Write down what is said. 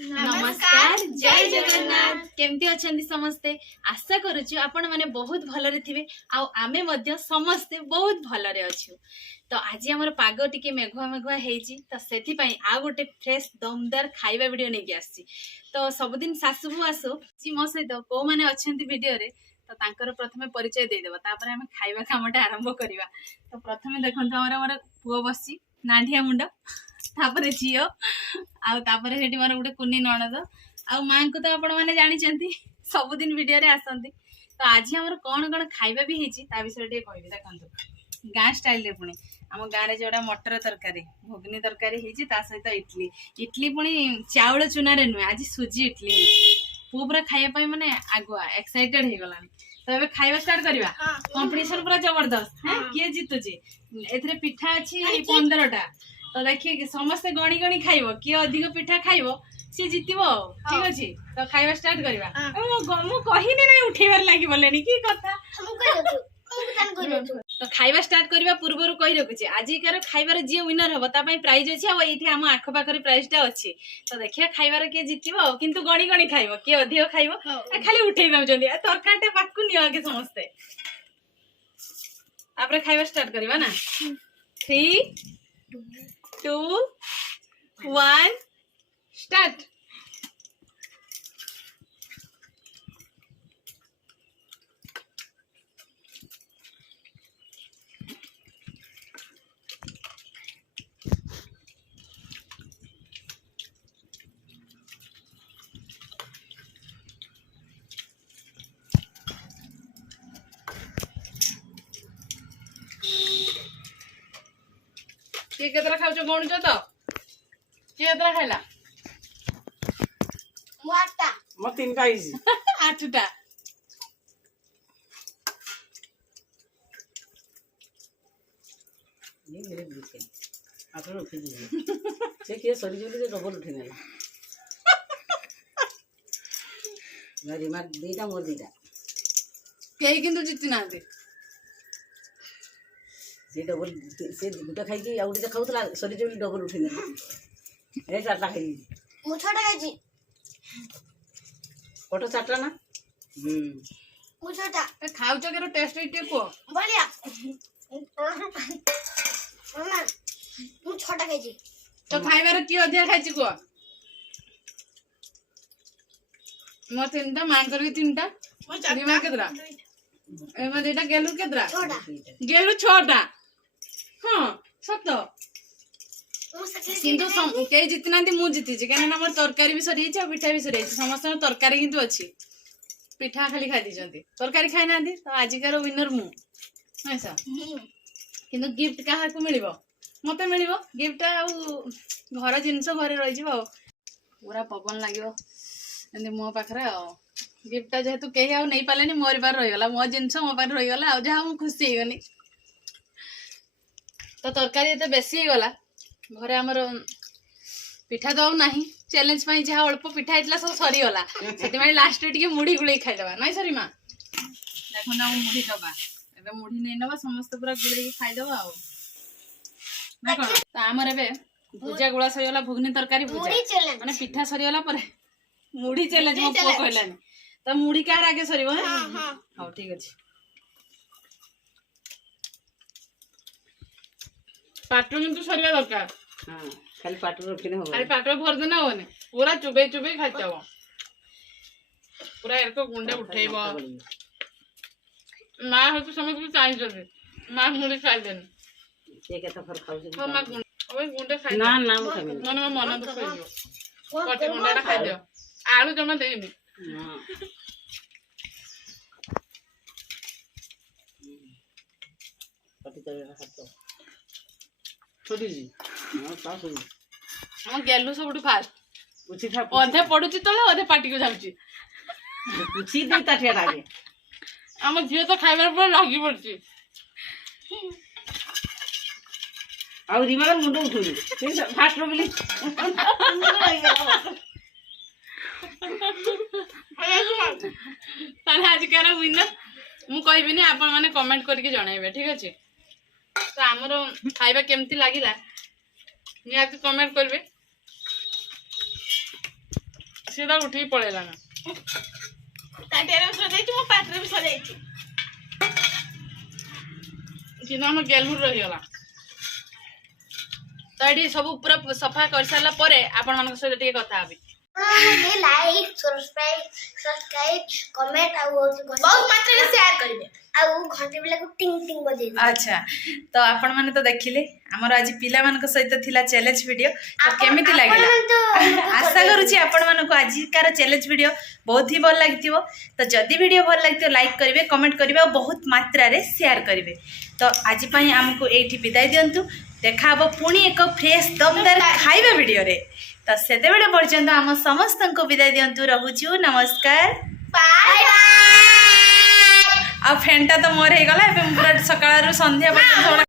नमस्कार जय जगन्नाथ केमती अछंती समस्ते आशा करूछु आपण माने बहुत भलरे थिबे आ आमे मध्य समस्ते बहुत भलरे अछु। तो आज हमर पाग टिके मेघुआ मेघुआ हेची तो सेथि पई आ गोटे फ्रेश दमदार खाइबा वीडियो नै आसी। तो सबदिन सासुबु आसो जी मो सहित को माने अछंती वीडियो रे तो तांकर प्रथमे परिचय दे देबा तापर हम खाइबा कामटा आरंभ करिवा। तो प्रथमे देखंतु हमर पुओ बसी नांढिया मुंड तापर झियो आउे हेटी मोर गोटे कुनी नणद आ माँ को तो आपण मैंने जानी सबुदिन वीडियो रे आसती। तो आज आम कौन कौन खाइबा भी होती विषय टे कह देखो गाँ स्टाइल रे पुणी आम गाँव जोड़ा मटर तरकारी घुगनी तरकारी होती सहित इडली इडली पुणी चाउल चूना रे नुहे आज सुजी इडली पु पूरा खाइबा माने आगुआ एक्साइटेड हो गलानी। तो ये खाइबा स्टार्ट करवा कंपटीशन पूरा जबरदस्त है किए जीतुची ए पिठा अच्छी 15टा। तो देखिए समस्ते गणी गणी खाइबो किए अधिक पिठा खाइबो सी जीतिबो ठीक अछि। तो खाइबा स्टार्ट करवा मु कहिने नै उठेबार लागि बोलेनी की कथा तो खाइबा स्टार्ट करवा पूर्वरु कहि रखुछि आजिकार खाइबार जे विनर हबो ता पई प्राइज अछि आ एठी हम आखो पाखरे प्राइजटा अछि। तो देखिया खाइबार के जीतिबो किंतु गणी गणी खाइबो के अधिक खाइबो खाली उठेइ नउचंदी तरकाटे पाकु नियो आगे समस्ते आपरे खाइबा स्टार्ट करवा ना 3 2 1 स्टार्ट। केतरा खाउछ गणुछ तो केतरा खाइला मोटा म 3 खाइछि 8टा ये मेरे बुझे आठर उठे दिए से के सरी जली डबल उठे नेला मेरी मार दीटा मोर दीटा केही किंतु जिति नांदे से डबल से दुटा खाई के आउडी खाउतला सरी जली डबल उठे नेला ए चारटा खाई मु छोटा खाइछि फोटो चारटा ना मु छोटा खाउछ केरो टेस्ट इटे को बढ़िया मु छोटा खाइछि। तो खाइबार की अधिक खाइछि को मो 3टा मांकर भी 3टा दिमा केतरा एमा देटा गेलु केतरा छोटा गेलु 6टा हां सत मु सके किंतु के जितना मु जीती कहना मोर तरकारी भी सरी आ पिठा भी सरी समस्त तरकारी किंतु अच्छी पिठा खाली खाई दीजिए तरकारी खाई ना तो आजिकार विनर मु ऐसा किंतु गिफ्ट क्या मिल मत मिल गिफ्ट घर जिनस घर रही पूरा पवन लगे मो पाखे गिफ्ट जेहेतु कहीं आउ नहीं पारे मोर पार रहीगला मो जिनस मो पार रहीगला जहाँ मुझे खुशी होगनी। तो तरकारी ये बेसी गला घरे आमर पिठा तो ना चैलेंज जहाँ अल्प पिठा होता सब सरीगला से लास्ट टे मुढ़ी गुड़े खाईदबा ना सरी माँ देखो ना मुढ़ी दबा ए मुढ़ी नहीं नवा समस्त पूरा गुड़े खाईदबा ना कौन। तो आमर ए भुजा गुड़ा सरीगला घुगनी तरकारी भुजा माने पिठा सरीगला मुढ़ी चैलेंज मो पुओ कहलानी तो मुढ़ी कार आगे सर हाँ ठीक अच्छे पाट किंतु सरिया दरकार हां खाली पाट रखिने हो खाली पाट भरदेना होने पूरा चुबे चुबे खाइचाव पूरा एरको गुंडे उठेइब माँ हो समझ भी चाहिए माँ मुड़ी खाई देन के केता फर खाउ हो माँ ओए गुंडे खाई ना ना मु खाबी मन में मन दुख होइयो कटे गुंडाटा खाई दियो आलू जमा देबी हां कटी तरे खातो छोटी जी हां पास हो हम गेलु सबटु फास्ट पूछी था अधे पडुची तले अधे पाटी को जाउची पूछी दे ताठिया लागे हम झियो तो खाइबार पर लागी पड़ची आउ रिमार मुंडो उठुनी फास्ट रो बोली ताले आज केरा विनर मु कहबिनी आपण माने कमेंट करके जणाइबे ठीक अछि। तो आमर खाइबा केमती लागिला निहाती कमेंट करबे। सीधा उठी पड़ेगा ना ताटियारे भी सजाइछि मो पात्रे भी सजाइछि कि ना हम गेलुर रही गला तो एठी सब पूरा सफा कर सारला परे आपण मानक सहित टिके कथा हबी मुझे लाइक सब्सक्राइब कमेंट और बहुत मात्रा में शेयर करिवे और घंटे बेला को टिंग टिंग बजे अच्छा तो आपण माने तो देखिले हमर आज पिला मानक सहित थिला चैलेंज वीडियो तो केमिति लागिला आशा करूची आपण मानको आज कार चैलेंज वीडियो बहुत ही भल लागितिबो तो जदी वीडियो भल लागितो लाइक करिवे कमेंट करिवे और बहुत मात्रा रे शेयर करिवे तो आज पई हमको एठी विदाई दियंतु देखा हबो पुणी एक फ्रेश दमदार खाइबा वीडियो रे तो सेते बेले पर्यंत हम समस्त को विदाई दियंतु रहूछु नमस्कार बाय बाय आ फैनटा तो मोर हे गला पूरा सकाळ संध्या पर्यंत